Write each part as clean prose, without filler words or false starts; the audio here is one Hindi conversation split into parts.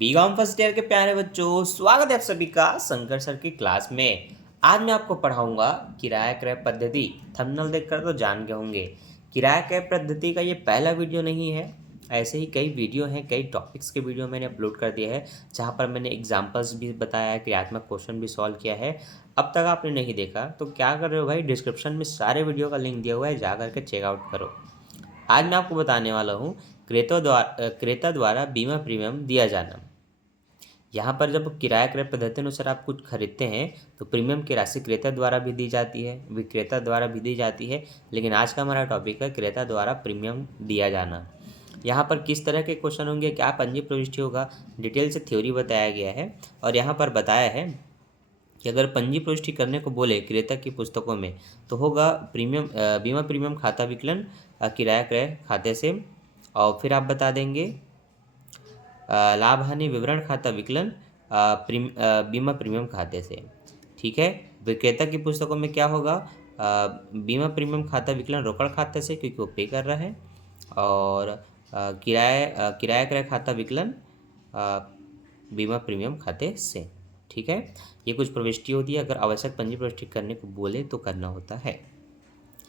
बीकॉम फर्स्ट ईयर के प्यारे बच्चों, स्वागत है आप सभी का शंकर सर की क्लास में। आज मैं आपको पढ़ाऊंगा किराया क्रय पद्धति। थंबनेल देखकर तो जान गए होंगे किराया क्रय पद्धति का ये पहला वीडियो नहीं है। ऐसे ही कई वीडियो हैं, कई टॉपिक्स के वीडियो मैंने अपलोड कर दिया है, जहाँ पर मैंने एग्जाम्पल्स भी बताया है, क्रियात्मक क्वेश्चन भी सॉल्व किया है। अब तक आपने नहीं देखा तो क्या कर रहे हो भाई, डिस्क्रिप्शन में सारे वीडियो का लिंक दिया हुआ है, जा करके चेकआउट करो। आज मैं आपको बताने वाला हूँ क्रेता द्वारा बीमा प्रीमियम दिया जाना। यहाँ पर जब किराया क्रय पद्धति अनुसार आप कुछ खरीदते हैं तो प्रीमियम की राशि क्रेता द्वारा भी दी जाती है, विक्रेता द्वारा भी दी जाती है। लेकिन आज का हमारा टॉपिक है क्रेता द्वारा प्रीमियम दिया जाना। यहाँ पर किस तरह के क्वेश्चन होंगे, क्या पंजी प्रविष्टि होगा, डिटेल से थ्योरी बताया गया है। और यहाँ पर बताया है कि अगर पंजी प्रविष्टि करने को बोले क्रेता की पुस्तकों में तो होगा बीमा प्रीमियम खाता विकलन किराया क्रय खाते से। और फिर आप बता देंगे लाभ हानि विवरण खाता विकलन बीमा प्रीमियम खाते से। ठीक है, विक्रेता की पुस्तकों में क्या होगा, बीमा प्रीमियम खाता विकलन रोकड़ खाते से, क्योंकि वो पे कर रहा है। और किराया क्रय खाता विकलन बीमा प्रीमियम खाते से। ठीक है, ये कुछ प्रविष्टि होती है, अगर आवश्यक पंजी प्रविष्टि करने को बोले तो करना होता है।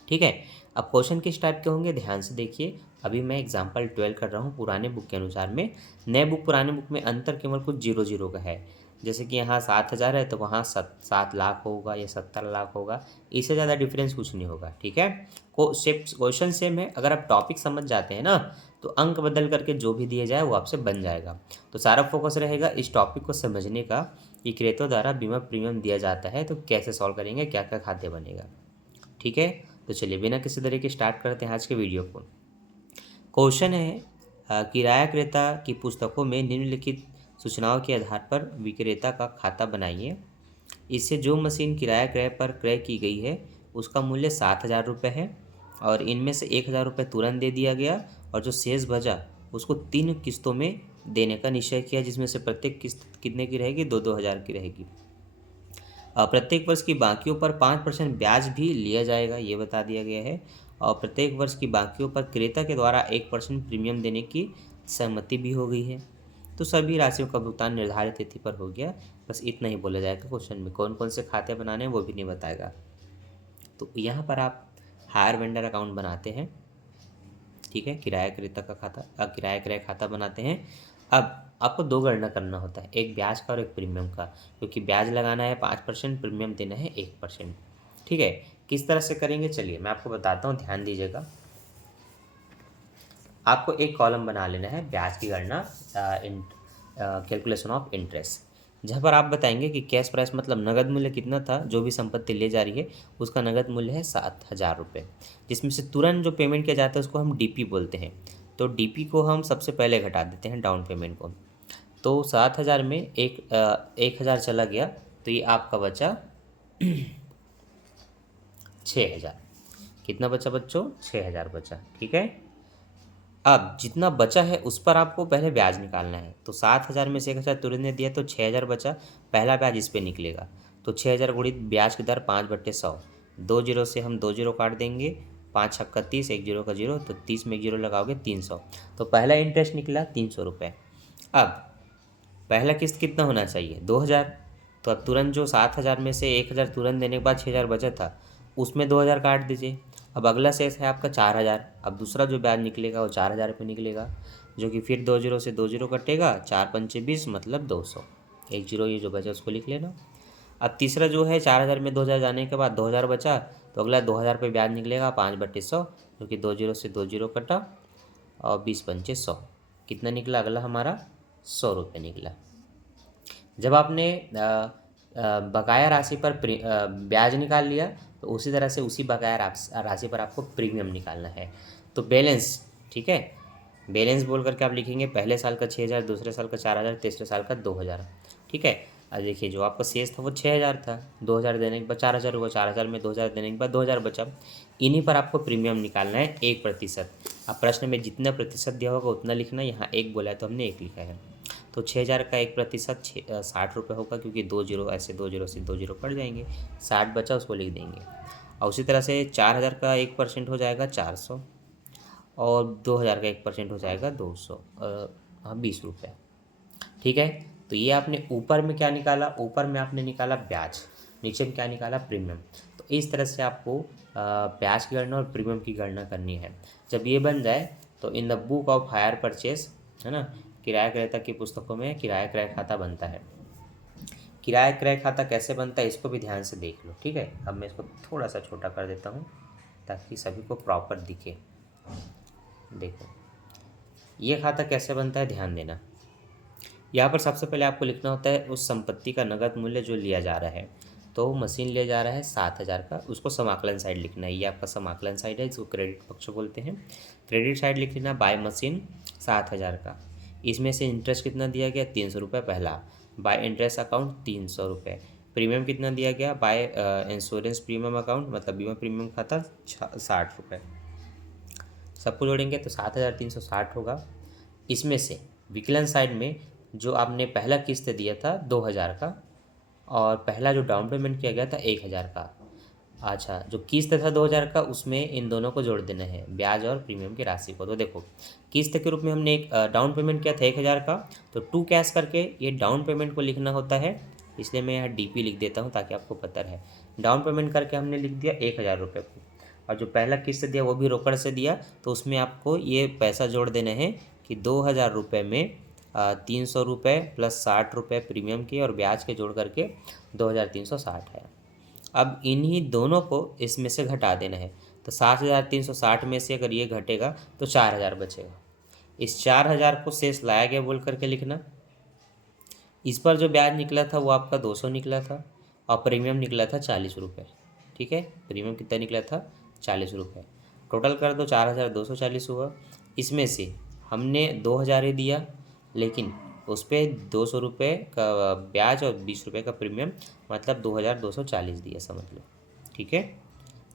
ठीक है, अब क्वेश्चन किस टाइप के होंगे ध्यान से देखिए। अभी मैं एग्जाम्पल 12 कर रहा हूँ पुराने बुक के अनुसार में। नए बुक पुराने बुक में अंतर केवल कुछ 0 का है। जैसे कि यहाँ 7,000 है तो वहाँ 7 लाख होगा या 70 लाख होगा, इससे ज़्यादा डिफरेंस कुछ नहीं होगा। ठीक है, क्वेश्चन सेम है, अगर आप टॉपिक समझ जाते हैं ना तो अंक बदल करके जो भी दिया जाए वो आपसे बन जाएगा। तो सारा फोकस रहेगा इस टॉपिक को समझने का कि क्रेता द्वारा बीमा प्रीमियम दिया जाता है तो कैसे सॉल्व करेंगे, क्या क्या खाते बनेगा। ठीक है, तो चलिए बिना किसी तरह के स्टार्ट करते हैं आज के वीडियो को। क्वेश्चन है, किराया क्रेता की पुस्तकों में निम्नलिखित सूचनाओं के आधार पर विक्रेता का खाता बनाइए। इससे जो मशीन किराया क्रय पर क्रय की गई है उसका मूल्य 7,000 रुपये है और इनमें से 1,000 रुपये तुरंत दे दिया गया और जो शेष बचा उसको 3 किस्तों में देने का निश्चय किया, जिसमें से प्रत्येक किस्त कितने की रहेगी, 2-2 हज़ार की रहेगी। प्रत्येक वर्ष की बाकियों पर 5% ब्याज भी लिया जाएगा, ये बता दिया गया है। और प्रत्येक वर्ष की बाकियों पर क्रेता के द्वारा 1% प्रीमियम देने की सहमति भी हो गई है। तो सभी राशियों का भुगतान निर्धारित तिथि पर हो गया। बस इतना ही बोला जाएगा क्वेश्चन में, कौन कौन से खाते बनाने हैं वो भी नहीं बताएगा। तो यहाँ पर आप हायर वेंडर अकाउंट बनाते हैं। ठीक है, किराया क्रय खाता बनाते हैं। अब आपको 2 गणना करना होता है, एक ब्याज का और एक प्रीमियम का, क्योंकि ब्याज लगाना है 5%, प्रीमियम देना है 1%। ठीक है, किस तरह से करेंगे चलिए मैं आपको बताता हूँ, ध्यान दीजिएगा। आपको एक कॉलम बना लेना है ब्याज की गणना, कैलकुलेशन ऑफ इंटरेस्ट, जहाँ पर आप बताएंगे कि कैश प्राइस मतलब नगद मूल्य कितना था, जो भी संपत्ति ले जा रही है उसका नगद मूल्य है 7,000 रुपये, जिसमें से तुरंत जो पेमेंट किया जाता है उसको हम डीपी बोलते हैं। तो डीपी को हम सबसे पहले घटा देते हैं, डाउन पेमेंट को। तो 7,000 में 1,000 चला गया तो ये आपका बचा 6,000। कितना बचा बच्चों, 6,000 बचा। ठीक है, अब जितना बचा है उस पर आपको पहले ब्याज निकालना है। तो 7,000 में से 1,000 तुरंत ने दिया तो 6,000 बचा, पहला ब्याज इस पे निकलेगा। तो 6,000 गुणित ब्याज की दर 5/100, 2 जीरो से हम 2 जीरो काट देंगे, 5 छक्का 30, 1 जीरो का जीरो, तो 30 में 1 जीरो लगाओगे 300। तो पहला इंटरेस्ट निकला 300 रुपये। अब पहला किस्त कितना होना चाहिए, 2,000। तो अब तुरंत जो 7,000 में से 1,000 तुरंत देने के बाद 6,000 बचा था उसमें 2,000 काट दीजिए। अब अगला शेष है आपका 4,000। अब दूसरा जो ब्याज निकलेगा वो 4,000 रुपये निकलेगा, जो कि फिर 2 जीरो से 2 जीरो कटेगा, 4 पंचे 20 मतलब 200, 1 जीरो ये जो बचा उसको लिख लेना। अब तीसरा जो है 4,000 में 2,000 जाने के बाद 2,000 बचा, तो अगला 2,000 रुपये ब्याज निकलेगा 5/100, जो कि 2 जीरो से 2 जीरो कटा और 20 पंचे 100, कितना निकला अगला हमारा 100 रुपये निकला। जब आपने बकाया राशि पर ब्याज निकाल लिया तो उसी तरह से उसी बकाया राशि पर आपको प्रीमियम निकालना है। तो बैलेंस, ठीक है, बैलेंस बोल करके आप लिखेंगे पहले साल का 6,000, दूसरे साल का 4,000, तीसरे साल का 2,000। ठीक है, अब देखिए जो आपका शेष था वो 6,000 था, 2,000 देने के बाद 4,000 हुआ, 4,000 में 2,000 देने के बाद 2,000 बचा। इन्हीं पर आपको प्रीमियम निकालना है 1%। अब प्रश्न में जितना प्रतिशत दिया होगा उतना लिखना, यहाँ 1 बोला है तो हमने 1 लिखा है। तो 6,000 का 1% 60 रुपये होगा, क्योंकि 2 जीरो ऐसे 2 जीरो से 2 जीरो कट जाएंगे, 60 बचा उसको लिख देंगे। और उसी तरह से 4,000 का 1% हो जाएगा 400 और 2,000 का 1% हो जाएगा 200, हाँ 20 रुपये। ठीक है। तो ये आपने ऊपर में क्या निकाला, ऊपर में आपने निकाला ब्याज, नीचे में क्या निकाला, प्रीमियम। तो इस तरह से आपको ब्याज की गणना और प्रीमियम की गणना करनी है। जब ये बन जाए तो in the book of hire purchase, है ना, किराया क्रेता की पुस्तकों में किराया क्रय खाता बनता है। किराया क्रय खाता कैसे बनता है इसको भी ध्यान से देख लो, ठीक है। अब मैं इसको थोड़ा सा छोटा कर देता हूँ ताकि सभी को प्रॉपर दिखे। देखो ये खाता कैसे बनता है, ध्यान देना। यहाँ पर सबसे पहले आपको लिखना होता है उस संपत्ति का नगद मूल्य जो लिया जा रहा है। तो मशीन लिया जा रहा है 7,000 का, उसको समाकलन साइड लिखना है। ये आपका समाकलन साइड है, इसको क्रेडिट पक्ष बोलते हैं। क्रेडिट साइड लिख लेना, बाय मशीन 7,000 का। इसमें से इंटरेस्ट कितना दिया गया, 300 रुपये पहला। बाय इंटरेस्ट अकाउंट 300 रुपये। प्रीमियम कितना दिया गया, बाय इंश्योरेंस प्रीमियम अकाउंट मतलब बीमा प्रीमियम खाता 60 रुपये। सबको जोड़ेंगे तो 7,360 होगा। इसमें से विकलन साइड में जो आपने पहला किस्त दिया था 2,000 का और पहला जो डाउन पेमेंट किया गया था 1,000 का। अच्छा, जो किस्त था 2,000 का उसमें इन दोनों को जोड़ देना है, ब्याज और प्रीमियम की राशि को। तो देखो किस्त के रूप में हमने एक डाउन पेमेंट किया था 1,000 का, तो टू कैश करके ये डाउन पेमेंट को लिखना होता है, इसलिए मैं यहाँ DP लिख देता हूँ ताकि आपको पता रहे। डाउन पेमेंट करके हमने लिख दिया 1,000 रुपये को, और जो पहला किस्त दिया वो भी रोकड़ से दिया, तो उसमें आपको ये पैसा जोड़ देना है कि 2,000 रुपये में 300 रुपये प्लस 60 रुपये प्रीमियम के और ब्याज के जोड़ करके 2,360 है। अब इन्हीं दोनों को इसमें से घटा देना है। तो 7,360 में से अगर ये घटेगा तो 4,000 बचेगा। इस 4,000 को शेष लाया गया बोल करके लिखना। इस पर जो ब्याज निकला था वो आपका 200 निकला था और प्रीमियम निकला था 40 रुपये। ठीक है, प्रीमियम कितना निकला था, 40 रुपये। टोटल कर दो, 4,240 हुआ। इसमें से हमने 2,000 ही दिया, लेकिन उस पर 200 रुपये का ब्याज और 20 रुपये का प्रीमियम, मतलब 2,240 दिया समझ लो। ठीक है,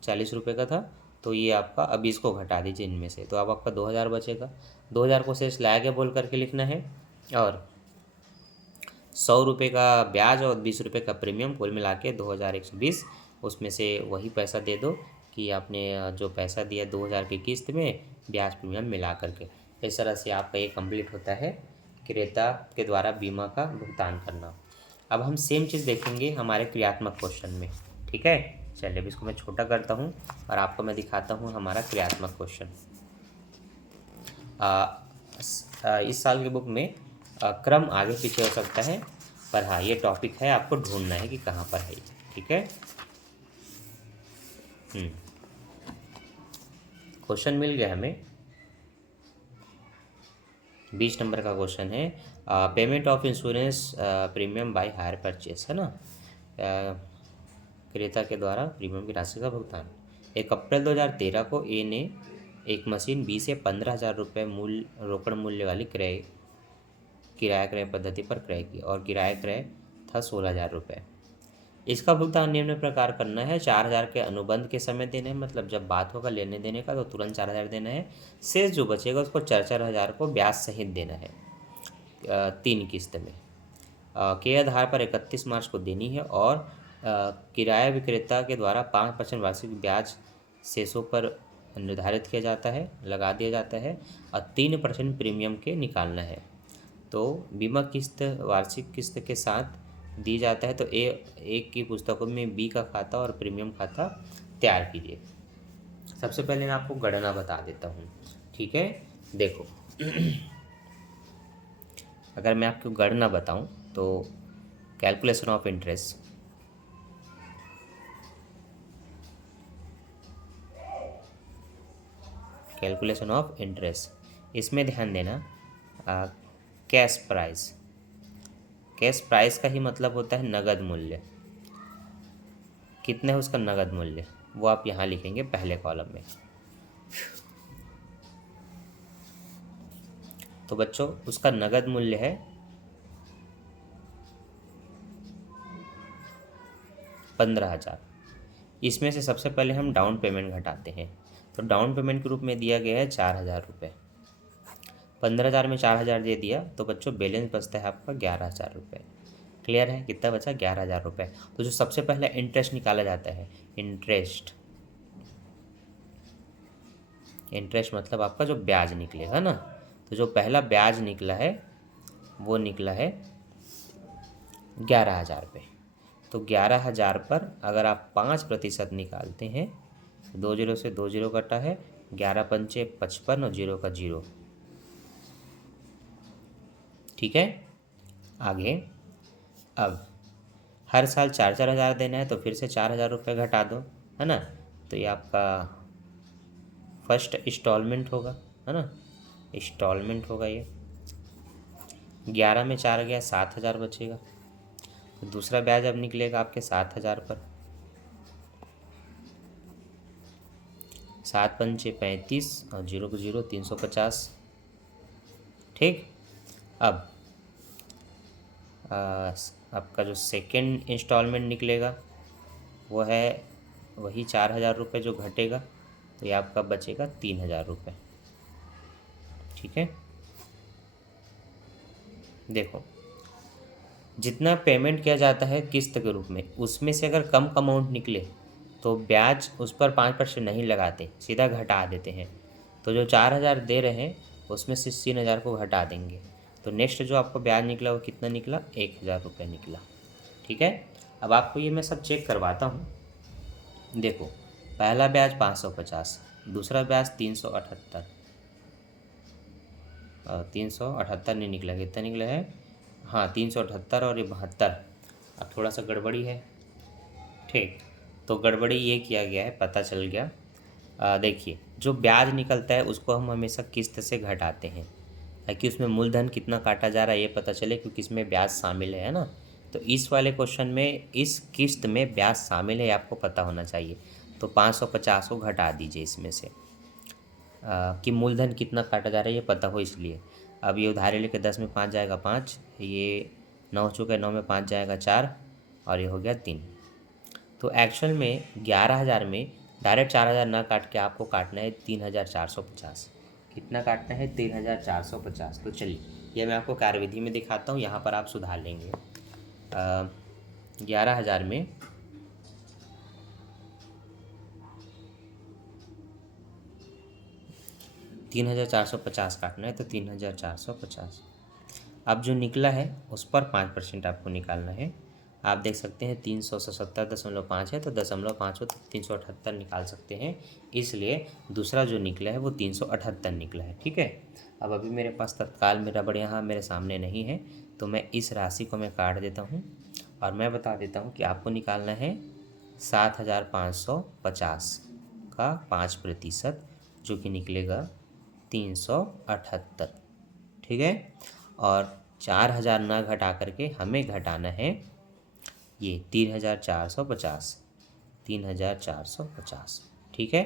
40 रुपये का था, तो ये आपका, अब इसको घटा दीजिए इनमें से, तो अब आपका 2,000 बचेगा। 2,000 को शेष लाया गया बोल करके लिखना है, और 100 रुपये का ब्याज और 20 रुपये का प्रीमियम, कुल मिला के 2,120। उसमें से वही पैसा दे दो कि आपने जो पैसा दिया 2,000 की किस्त में ब्याज प्रीमियम मिला करके। इस तरह से आपका ये कंप्लीट होता है क्रेता के द्वारा बीमा का भुगतान करना। अब हम सेम चीज़ देखेंगे हमारे क्रियात्मक क्वेश्चन में। ठीक है, चलिए अब इसको मैं छोटा करता हूँ और आपको मैं दिखाता हूँ हमारा क्रियात्मक क्वेश्चन। इस साल की बुक में क्रम आगे पीछे हो सकता है, पर हाँ ये टॉपिक है, आपको ढूंढना है कि कहाँ पर है ये। ठीक है, क्वेश्चन मिल गया हमें। 20 नंबर का क्वेश्चन है, payment of insurance premium bye hire purchase, है ना, क्रेता के द्वारा प्रीमियम की राशि का भुगतान। 1 अप्रैल 2013 को ए ने एक मशीन B से 15,000 रुपये रोकड़ मूल्य वाली किराया क्रय पद्धति पर क्रय की और किराया क्रय था 16,000 रुपये। इसका भुगतान निम्न प्रकार करना है। 4,000 के अनुबंध के समय देने हैं, मतलब जब बात होगा लेने देने का तो तुरंत 4,000 देना है। शेष जो बचेगा उसको 4,000 को ब्याज सहित देना है 3 किस्त में, के आधार पर 31 मार्च को देनी है। और किराया विक्रेता के द्वारा 5% वार्षिक ब्याज शेषों पर निर्धारित किया जाता है, लगा दिया जाता है, और 3% प्रीमियम के निकालना है। तो बीमा किस्त वार्षिक किस्त के साथ दी जाता है। तो एक की पुस्तकों में B का खाता और प्रीमियम खाता तैयार कीजिए। सबसे पहले मैं आपको गणना बता देता हूँ। ठीक है, देखो अगर मैं आपको गणना बताऊँ तो calculation of interest, calculation of interest, इसमें ध्यान देना। कैश प्राइस, कैश प्राइस का ही मतलब होता है नगद मूल्य। कितना है उसका नगद मूल्य, वो आप यहाँ लिखेंगे पहले कॉलम में। तो बच्चों उसका नगद मूल्य है 15,000। इसमें से सबसे पहले हम डाउन पेमेंट घटाते हैं। तो डाउन पेमेंट के रूप में दिया गया है 4,000 रुपये। 15,000 में 4,000 दे दिया तो बच्चों बैलेंस बचता है आपका 11,000 रुपये। क्लियर है, कितना बचा, 11,000 रुपये। तो जो सबसे पहले इंटरेस्ट निकाला जाता है, इंटरेस्ट मतलब आपका जो ब्याज निकलेगा ना, तो जो पहला ब्याज निकला है वो निकला है 11,000 पे। तो 11,000 पर अगर आप 5% निकालते हैं, 2 जीरो से 2 जीरो कटा है, 11 पंचे 55 और जीरो का जीरो। ठीक है, आगे अब हर साल 4-4 हज़ार देना है, तो फिर से 4,000 रुपये घटा दो, है ना। तो ये आपका फर्स्ट इंस्टॉलमेंट होगा, है ना, इंस्टॉलमेंट होगा ये। 11 में 4 गया, 7,000 बचेगा। तो दूसरा ब्याज अब निकलेगा आपके 7,000 पर। 7 पंचे 35 और जीरो को जीरो, 350। ठीक, अब आपका जो सेकेंड इंस्टॉलमेंट निकलेगा वो है वही 4,000 रुपये जो घटेगा, तो ये आपका बचेगा 3,000 रुपये। ठीक है, देखो जितना पेमेंट किया जाता है किस्त के रूप में, उसमें से अगर कम अमाउंट निकले तो ब्याज उस पर 5% नहीं लगाते, सीधा घटा देते हैं। तो जो 4,000 दे रहे हैं उसमें से 3,000 को घटा देंगे। तो नेक्स्ट जो आपको ब्याज निकला वो कितना निकला, 1,000 रुपये निकला। ठीक है, अब आपको ये मैं सब चेक करवाता हूँ। देखो पहला ब्याज 550, दूसरा ब्याज 378, 378 नहीं निकला, कितना निकला है, हाँ 378 और ये 72। अब थोड़ा सा गड़बड़ी है। ठीक, तो गड़बड़ी ये किया गया है, पता चल गया। देखिए जो ब्याज निकलता है उसको हम हमेशा किस्त से घटाते हैं, ताकि उसमें मूलधन कितना काटा जा रहा है ये पता चले, क्योंकि इसमें ब्याज शामिल है ना। तो इस वाले क्वेश्चन में इस किस्त में ब्याज शामिल है, आपको पता होना चाहिए। तो 550 को घटा दीजिए इसमें से, कि मूलधन कितना काटा जा रहा है ये पता हो, इसलिए। अब ये उधारी लेके 10 में 5 जाएगा 5, ये 9 हो चुका है, 9 में 5 जाएगा 4, और ये हो गया 3। तो एक्चुअल में 11,000 में डायरेक्ट 4,000 ना काट के आपको काटना है 3,450। कितना काटना है, 3,450। तो चलिए ये मैं आपको कार्यविधि में दिखाता हूँ, यहाँ पर आप सुधार लेंगे। 11,000 में 3,450 काटना है, तो 3,450। अब जो निकला है उस पर 5% आपको निकालना है। आप देख सकते हैं 377.5 है, तो 0.5 हो तो 378 निकाल सकते हैं, इसलिए दूसरा जो निकला है वो 378 निकला है। ठीक है, अब अभी मेरे पास तत्काल में रबड़ यहाँ मेरे सामने नहीं है, तो मैं इस राशि को मैं काट देता हूँ और मैं बता देता हूँ कि आपको निकालना है 7,550 का 5%, जो कि निकलेगा 378। ठीक है, और 4,000 ना घटा करके हमें घटाना है ये 3,450, 3,450। ठीक है,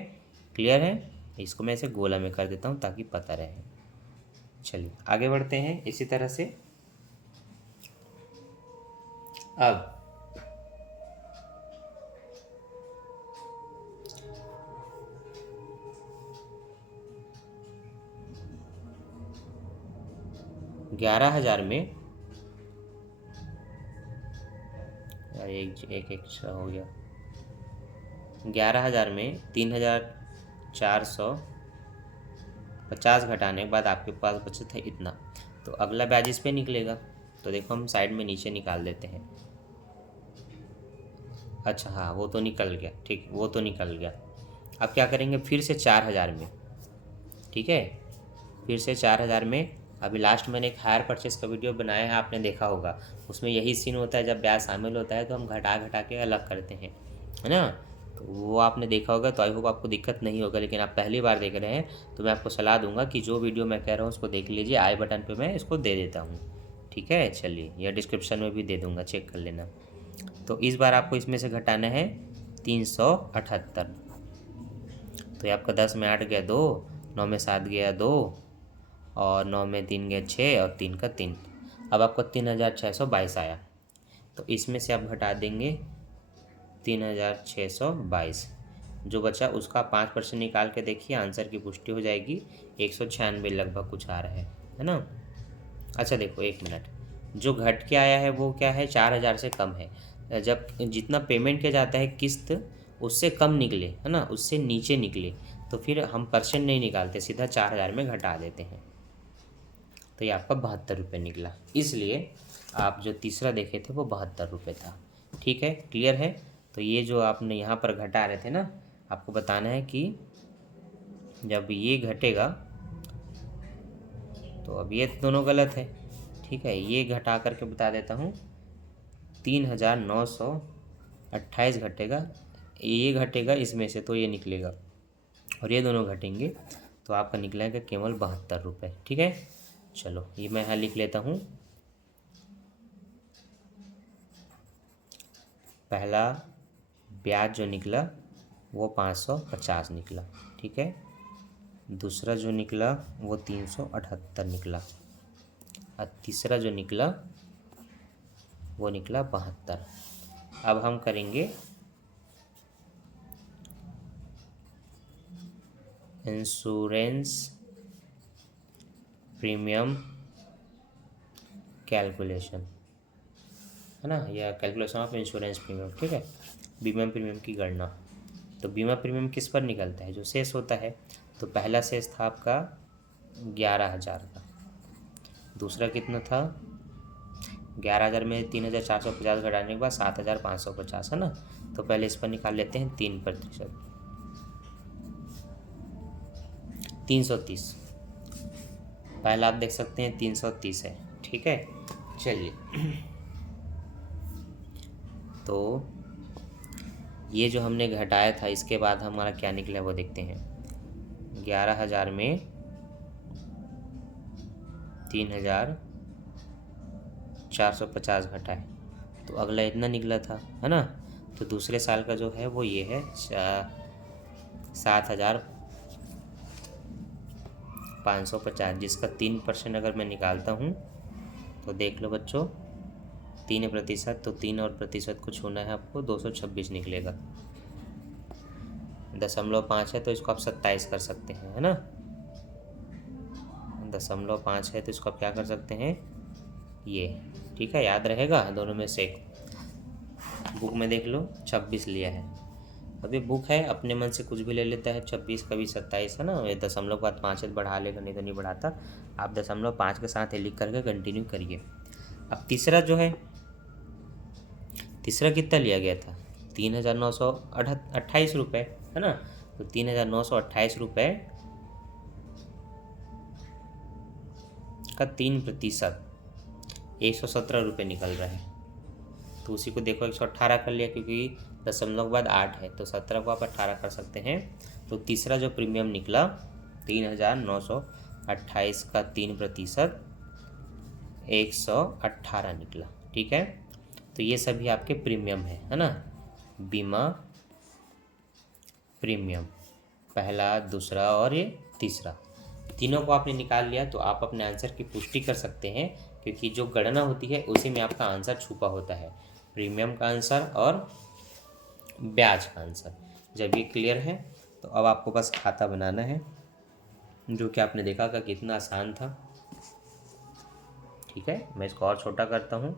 क्लियर है। इसको मैं इसे गोला में कर देता हूँ ताकि पता रहे। चलिए आगे बढ़ते हैं इसी तरह से। अब 11,000 में एक एक्स्ट्रा हो गया। 11,000 में 3,450 घटाने के बाद आपके पास बचत है इतना, तो अगला ब्याज इस पे निकलेगा। तो देखो हम साइड में नीचे निकाल देते हैं। अच्छा हाँ, वो तो निकल गया, ठीक वो तो निकल गया। अब क्या करेंगे, फिर से 4,000 में। ठीक है, फिर से 4,000 में। अभी लास्ट मैंने एक हायर परचेस का वीडियो बनाया है, आपने देखा होगा। उसमें यही सीन होता है, जब ब्याज शामिल होता है तो हम घटा घटा के अलग करते हैं, है ना। तो वो आपने देखा होगा, तो आई होप आपको दिक्कत नहीं होगा। लेकिन आप पहली बार देख रहे हैं तो मैं आपको सलाह दूंगा कि जो वीडियो मैं कह रहा हूँ उसको देख लीजिए। आई बटन पर मैं इसको दे देता हूँ। ठीक है, चलिए या डिस्क्रिप्शन में भी दे दूँगा, चेक कर लेना। तो इस बार आपको इसमें से घटाना है 378। तो ये आपका 10 में 8 गया 2, 9 में 7 गया 2, और 9 में 3 गया 6, और 3 का 3। अब आपको 3,622 आया। तो इसमें से आप घटा देंगे 3,622, जो बचा उसका 5% निकाल के देखिए, आंसर की पुष्टि हो जाएगी। 196 लगभग कुछ आ रहा है ना। अच्छा देखो एक मिनट, जो घट के आया है वो क्या है, 4,000 से कम है। जब जितना पेमेंट किया जाता है किस्त उससे कम निकले, है ना, उससे नीचे निकले, तो फिर हम परसेंट नहीं निकालते, सीधा 4,000 में घटा देते हैं। तो ये आपका 72 रुपये निकला। इसलिए आप जो तीसरा देखे थे वो 72 रुपये था। ठीक है, क्लियर है। तो ये जो आपने यहाँ पर घटा रहे थे ना, आपको बताना है कि जब ये घटेगा तो अब ये दोनों गलत है। ठीक है, ये घटा करके बता देता हूँ, 3928 घटेगा, ये घटेगा इसमें से तो ये निकलेगा, और ये दोनों घटेंगे तो आपका निकलेगा केवल 72 रुपये। ठीक है, चलो ये मैं यहाँ लिख लेता हूँ। पहला ब्याज जो निकला वो 550 निकला। ठीक है, दूसरा जो निकला वो 378 निकला, और तीसरा जो निकला वो निकला 72। अब हम करेंगे इंश्योरेंस प्रीमियम कैलकुलेशन, है ना, या कैलकुलेशन ऑफ इंश्योरेंस प्रीमियम। ठीक है, बीमा प्रीमियम की गणना। तो बीमा प्रीमियम किस पर निकलता है, जो शेष होता है। तो पहला शेष था आपका 11,000 का, दूसरा कितना था 11,000 में 3,450 घटाने के बाद 7,550 है ना। तो पहले इस पर निकाल लेते हैं 3%, 330। पहला आप देख सकते हैं 330 है। ठीक है, चलिए तो ये जो हमने घटाया था इसके बाद हमारा क्या निकला वो देखते हैं। 11,000 में 3,450 घटाए तो अगला इतना निकला था, है ना। तो दूसरे साल का जो है वो ये है 7,550, जिसका 3% अगर मैं निकालता हूँ तो देख लो बच्चों, 3%, तो 3 और प्रतिशत को छूना है आपको, 226 निकलेगा। 0.5 है तो इसको आप 27 कर सकते हैं, है ना। 0.5 है तो इसको आप क्या कर सकते हैं, ये। ठीक है, याद रहेगा दोनों में से एक। बुक में देख लो 26 लिया है। अब ये बुक है, अपने मन से कुछ भी ले लेता है, 26 कभी 27, है ना। ये दशमलव के बाद 5 बढ़ा लेगा, नहीं तो नहीं बढ़ाता। आप 0.5 के साथ लिख करके कंटिन्यू करिए। अब तीसरा जो है, तीसरा कितना लिया गया था, 3,928 रुपये, है ना। तो 3,928 रुपये का 3%, 117 रुपये निकल रहा है। तो उसी को देखो 118 कर लिया, क्योंकि दशमलव के बाद 8 है, तो 17 को आप 18 कर सकते हैं। तो तीसरा जो प्रीमियम निकला 3,928 का 3%, 118 निकला। ठीक है, तो ये सभी आपके प्रीमियम है ना, बीमा प्रीमियम, पहला, दूसरा और ये तीसरा, तीनों को आपने निकाल लिया। तो आप अपने आंसर की पुष्टि कर सकते हैं, क्योंकि जो गणना होती है उसी में आपका आंसर छुपा होता है, प्रीमियम का आंसर और ब्याज का आंसर। जब ये क्लियर है तो अब आपको बस खाता बनाना है, जो कि आपने देखा कि कितना आसान था। ठीक है, मैं इसको और छोटा करता हूँ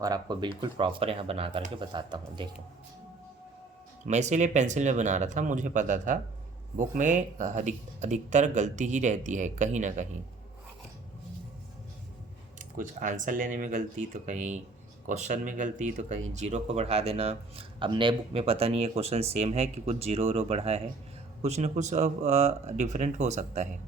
और आपको बिल्कुल प्रॉपर यहाँ बना करके बताता हूँ। देखो, मैं इसीलिए पेंसिल में बना रहा था, मुझे पता था बुक में अधिकतर गलती ही रहती है कहीं ना कहीं, कुछ आंसर लेने में गलती, तो कहीं क्वेश्चन में गलती, तो कहीं जीरो को बढ़ा देना। अब नए बुक में पता नहीं है क्वेश्चन सेम है कि कुछ जीरो वीरो बढ़ा है, कुछ न कुछ अब डिफरेंट हो सकता है।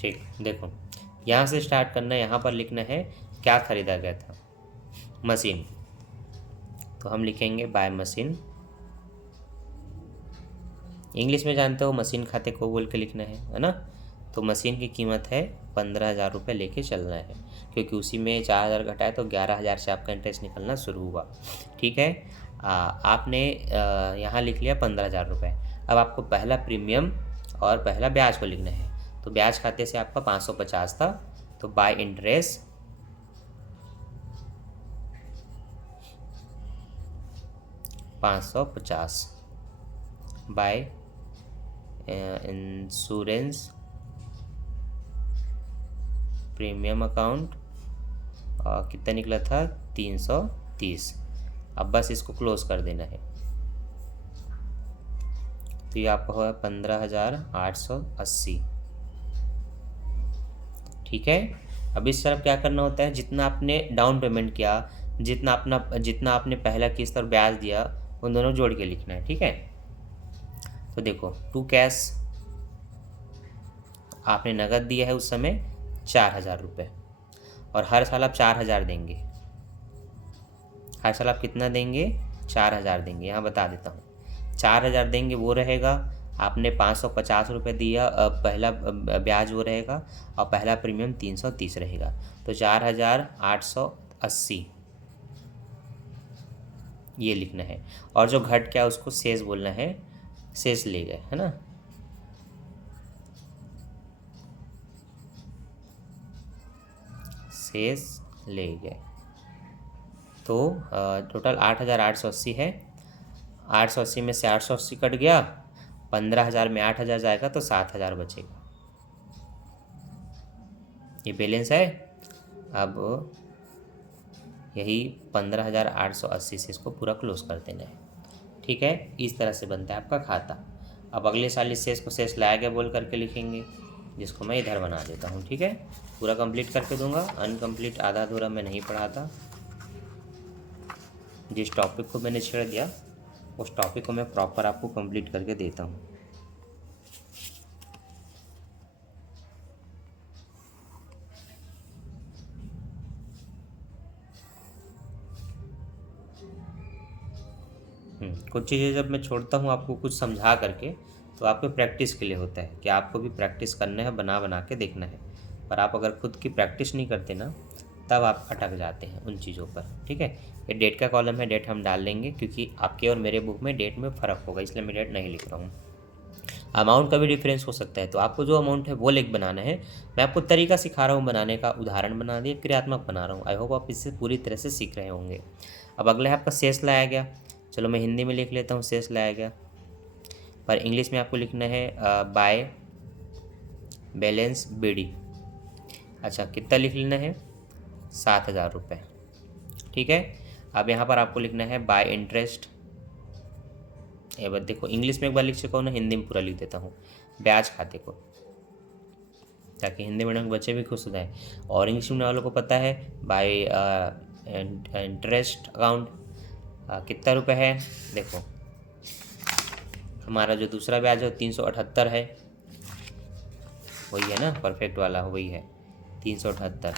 ठीक, देखो यहाँ से स्टार्ट करना है, यहाँ पर लिखना है क्या खरीदा गया था, मशीन। तो हम लिखेंगे बाय मशीन, इंग्लिश में जानते हो मशीन खाते को बोल के लिखना है ना। तो मशीन की कीमत है 15,000 रुपये लेके चलना है, क्योंकि उसी में 4,000 घटाए तो 11,000 से आपका इंटरेस्ट निकलना शुरू हुआ। ठीक है, आपने यहाँ लिख लिया 15,000 रुपये। अब आपको पहला प्रीमियम और पहला ब्याज को लिखना है। तो ब्याज खाते से आपका 550 था, तो by interest 550 by insurance premium account कितना निकला था 330। अब बस इसको क्लोज कर देना है। तो ये आपका हुआ 15,880। ठीक है। अब इस तरफ क्या करना होता है, जितना आपने डाउन पेमेंट किया, जितना आपने पहला किस्त और ब्याज दिया, उन दोनों जोड़ के लिखना है। ठीक है। तो देखो, टू कैश आपने नगद दिया है उस समय 4,000 रुपये, और हर साल आप 4,000 देंगे। हर साल आप कितना देंगे? 4,000 देंगे। यहाँ बता देता हूँ, 4,000 देंगे वो रहेगा। आपने 550 रुपये दिया, पहला ब्याज वो रहेगा, और पहला प्रीमियम 330 रहेगा। तो 4,880 ये लिखना है। और जो घट क्या उसको शेष बोलना है, शेष ले गए, है ना। शेष ले गए। तो टोटल 8,880 है। 880 में से 880 कट गया, 15,000 में 8,000 जाएगा तो 7,000 बचेगा। ये बैलेंस है। अब यही 15,880 से इसको पूरा क्लोज कर देना है। ठीक है। इस तरह से बनता है आपका खाता। अब अगले साल इस शेष को शेष लाया गया बोल करके लिखेंगे, जिसको मैं इधर बना देता हूँ। ठीक है। पूरा कंप्लीट करके दूंगा, अनकम्प्लीट आधा अधूरा मैं नहीं पढ़ाता। जिस टॉपिक को मैंने छेड़ दिया उस टॉपिक को मैं प्रॉपर आपको कंप्लीट करके देता हूँ। कुछ चीज़ें जब मैं छोड़ता हूँ आपको कुछ समझा करके, तो आपको प्रैक्टिस के लिए होता है कि आपको भी प्रैक्टिस करना है, बना बना के देखना है। पर आप अगर खुद की प्रैक्टिस नहीं करते ना, तब आप अटक जाते हैं उन चीज़ों पर। ठीक है। ये डेट का कॉलम है, डेट हम डाल लेंगे क्योंकि आपके और मेरे बुक में डेट में फ़र्क होगा, इसलिए मैं डेट नहीं लिख रहा हूँ। अमाउंट का भी डिफरेंस हो सकता है, तो आपको जो अमाउंट है वो लेख बनाना है। मैं आपको तरीका सिखा रहा हूँ बनाने का, उदाहरण बना दिया, क्रियात्मक बना रहा हूँ। आई होप आप इससे पूरी तरह से सीख रहे होंगे। अब अगला है आपका शेष लाया गया। चलो मैं हिंदी में लिख लेता हूँ, शेष लाया गया। पर इंग्लिश में आपको लिखना है बाय बैलेंस बीडी। अच्छा, कितना लिख लेना है? 7,000 रुपये। ठीक है। अब यहाँ पर आपको लिखना है बाय इंटरेस्ट। ये बात देखो, इंग्लिश में एक बार लिख चुका हूँ ना, हिंदी में पूरा लिख देता हूँ, ब्याज खाते को, ताकि हिंदी मीडियम के बच्चे भी खुश हो जाएँ। और इंग्लिश मीडियम वालों को पता है बाय इंटरेस्ट अकाउंट कितना रुपए है। देखो, हमारा जो दूसरा ब्याज है 378 है, वही है ना, परफेक्ट वाला वही है 378।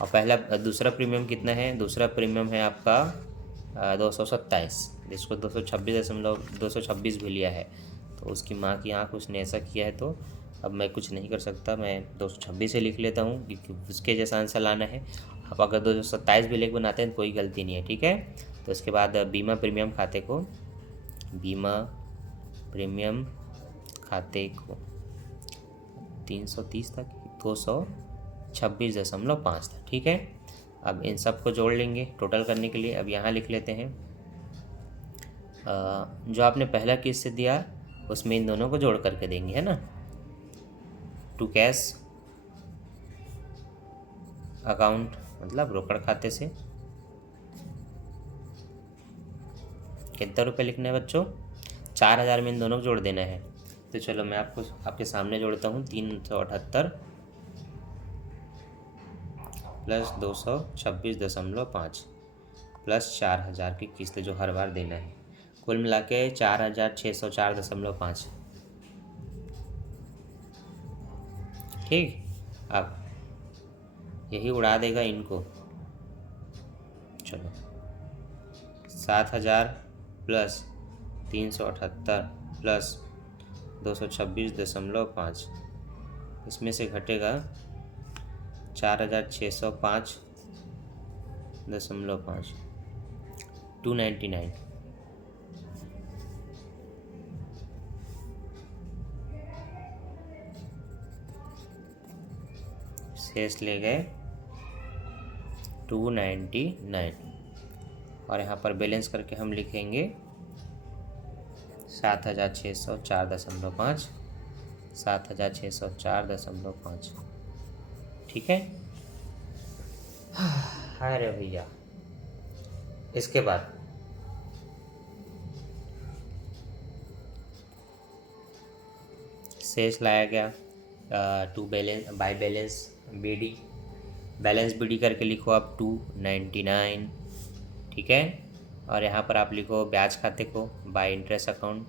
और पहला दूसरा प्रीमियम कितना है? दूसरा प्रीमियम है आपका 227, जिसको 226 भी लिया है। तो उसकी माँ की आँख उसने ऐसा किया है, तो अब मैं कुछ नहीं कर सकता, मैं 226 से लिख लेता हूँ क्योंकि उसके जैसा आंसर लाना है। आप अगर 227 भी लेख बनाते हैं तो कोई गलती नहीं है। ठीक है। तो इसके बाद बीमा प्रीमियम खाते को 330 तक 226.5 था। ठीक है। अब इन सब को जोड़ लेंगे टोटल करने के लिए। अब यहाँ लिख लेते हैं जो आपने पहला किस्त से दिया उसमें इन दोनों को जोड़ करके देंगे, है ना। टू कैश अकाउंट मतलब रोकड़ खाते से कितना रुपये लिखना है बच्चों? 4,000 में इन दोनों को जोड़ देना है। तो चलो मैं आपको आपके सामने जोड़ता हूँ। 378 प्लस 226.5 प्लस 4,000 की किस्त जो हर बार देना है, कुल मिला के 4,604.5। ठीक। अब यही उड़ा देगा इनको। चलो 7,000 प्लस 378 प्लस 226.5, इसमें से घटेगा 4,605.5, 299। शेष ले गए 299, और यहाँ पर बैलेंस करके हम लिखेंगे 7,604.5, 7,604.5। ठीक। ठीक है। अरे भैया, इसके बाद शेष लाया गया to balance by balance BD, balance BD करके लिखो आप 299, ठीक है। और यहाँ पर आप लिखो ब्याज खाते को बाय इंटरेस्ट अकाउंट,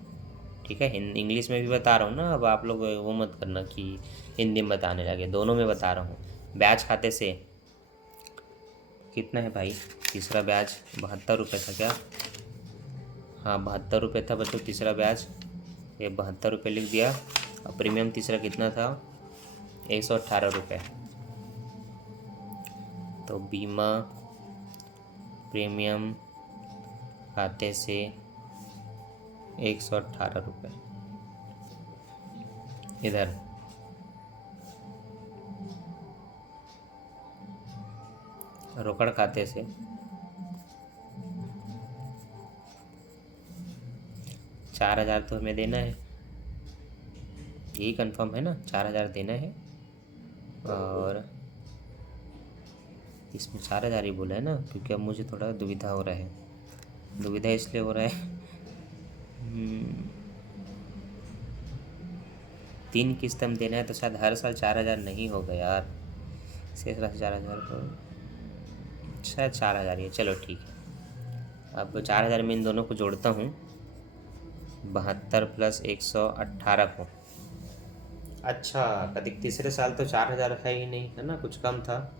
ठीक है। इंग्लिश में भी बता रहा हूँ ना, अब आप लोग वो मत करना कि हिंदी में बताने लगे, दोनों में बता रहा हूँ। ब्याज खाते से कितना है भाई, तीसरा ब्याज 72 रुपये था क्या? हाँ 72 रुपये था बच्चों तीसरा ब्याज, ये 72 रुपये लिख दिया। और प्रीमियम तीसरा कितना था, 118 रुपये। तो बीमा प्रीमियम खाते से 118 रुपये, इधर रोकड़ खाते से 4,000 तो हमें देना है, यही कंफर्म है ना, 4,000 देना है। और इसमें 4,000 ही बोला है ना, क्योंकि अब मुझे थोड़ा दुविधा हो रहा है, दुविधा इसलिए हो रहा है 3 किस्त हम देना है तो शायद हर साल 4,000 नहीं होगा यार, शेष राशि 4,000 को शायद 4,000 ही है, चलो ठीक है। अब 4,000 में इन दोनों को जोड़ता हूँ, 72 + 118 को। अच्छा, कभी तीसरे साल तो 4,000 है ही नहीं, है ना, कुछ कम था,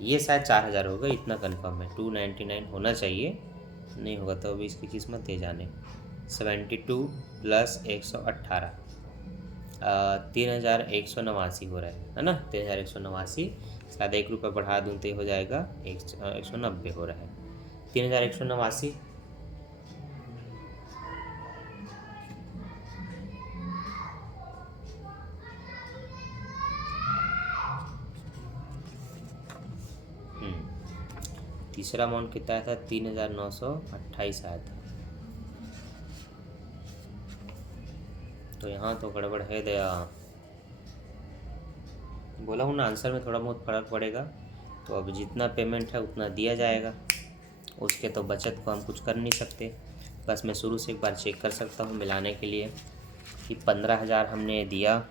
ये शायद 4,000 होगा, इतना कंफर्म है। 299 होना चाहिए, नहीं होगा तो अभी इसकी किस्मत दे जाने। 72 + 118 3,189 हो रहा है ना, 3,189, शायद 1 रुपये बढ़ा दूँ तो हो जाएगा 190 हो रहा है, 3,189। तीसरा अमाउंट कितना था, 3,928 आया था। तो यहाँ तो गड़बड़ है दया, बोला हूँ ना आंसर में थोड़ा बहुत फ़र्क पड़ेगा। तो अब जितना पेमेंट है उतना दिया जाएगा, उसके तो बचत को हम कुछ कर नहीं सकते। बस मैं शुरू से एक बार चेक कर सकता हूँ मिलाने के लिए कि 15,000 हमने दिया,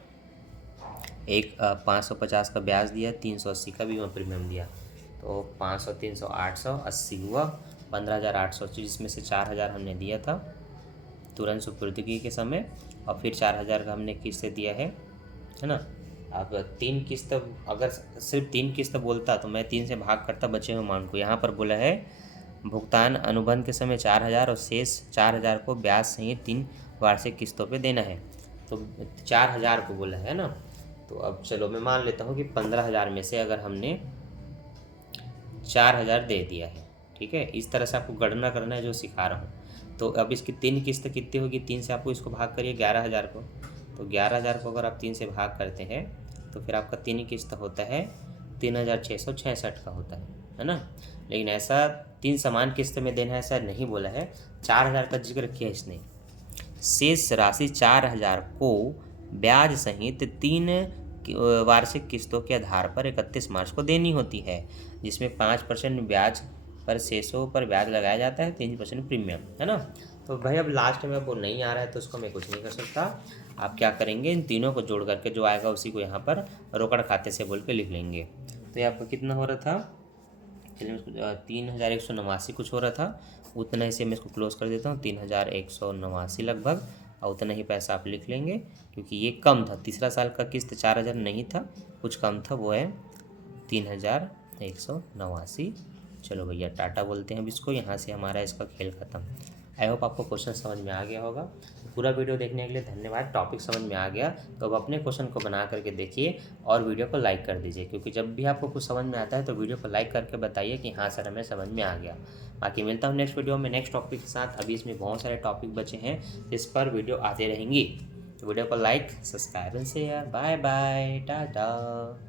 एक 550 का ब्याज दिया, 380 का बीमा प्रीमियम दिया, तो 500 300 880 हुआ, 15,800, जिसमें से 4,000 हमने दिया था तुरंत सुपुर्दगी के समय, और फिर 4,000 का हमने किस्त दिया है ना। अब 3 किस्त, अगर सिर्फ 3 किस्त बोलता तो मैं 3 से भाग करता बचे हुए अमाउंट को। यहाँ पर बोला है भुगतान अनुबंध के समय 4,000 और शेष 4,000 को ब्याज सहित 3 वार्षिक किस्तों पे देना है, तो 4,000 को बोला है ना। तो अब चलो मैं मान लेता हूँ कि 15,000 में से अगर हमने 4,000 दे दिया है, ठीक है, इस तरह से आपको गणना करना है जो सिखा रहा हूँ। तो अब इसकी 3 किस्त कितनी होगी, 3 से आपको इसको भाग करिए 11,000 को, तो 11,000 को अगर आप 3 से भाग करते हैं तो फिर आपका 3 किस्त होता है 3,666 का होता है ना। लेकिन ऐसा 3 समान किस्त में देना है ऐसा नहीं बोला है, 4,000 का जिक्र किया इसने। शेष राशि 4,000 को ब्याज सहित 3 वार्षिक किस्तों के आधार पर 31 मार्च को देनी होती है, जिसमें 5% ब्याज पर शेषों पर ब्याज लगाया जाता है, 3% प्रीमियम, है ना। तो भाई अब लास्ट में वो नहीं आ रहा है तो उसको मैं कुछ नहीं कर सकता। आप क्या करेंगे, इन तीनों को जोड़ करके जो आएगा उसी को यहाँ पर रोकड़ खाते से बोल के लिख लेंगे। तो ये आपका कितना हो रहा था, चलिए 3,189 कुछ हो रहा था, उतना ही से मैं इसको क्लोज कर देता हूँ, 3,189 लगभग, और उतना ही पैसा आप लिख लेंगे, क्योंकि ये कम था, तीसरा साल का किस्त 4,000 नहीं था, कुछ कम था, वो है 3,189। चलो भैया टाटा बोलते हैं अब इसको, यहाँ से हमारा इसका खेल ख़त्म। आई होप आपको क्वेश्चन समझ में आ गया होगा। पूरा वीडियो देखने के लिए धन्यवाद। टॉपिक समझ में आ गया तो अब अपने क्वेश्चन को बना करके देखिए और वीडियो को लाइक कर दीजिए, क्योंकि जब भी आपको कुछ समझ में आता है तो वीडियो को लाइक करके बताइए कि हाँ सर हमें समझ में आ गया। बाकी मिलता हूँ नेक्स्ट वीडियो में नेक्स्ट टॉपिक के साथ। अभी इसमें बहुत सारे टॉपिक बचे हैं जिस पर वीडियो आते रहेंगी। वीडियो को like, subscribe and share. Bye bye, Tata.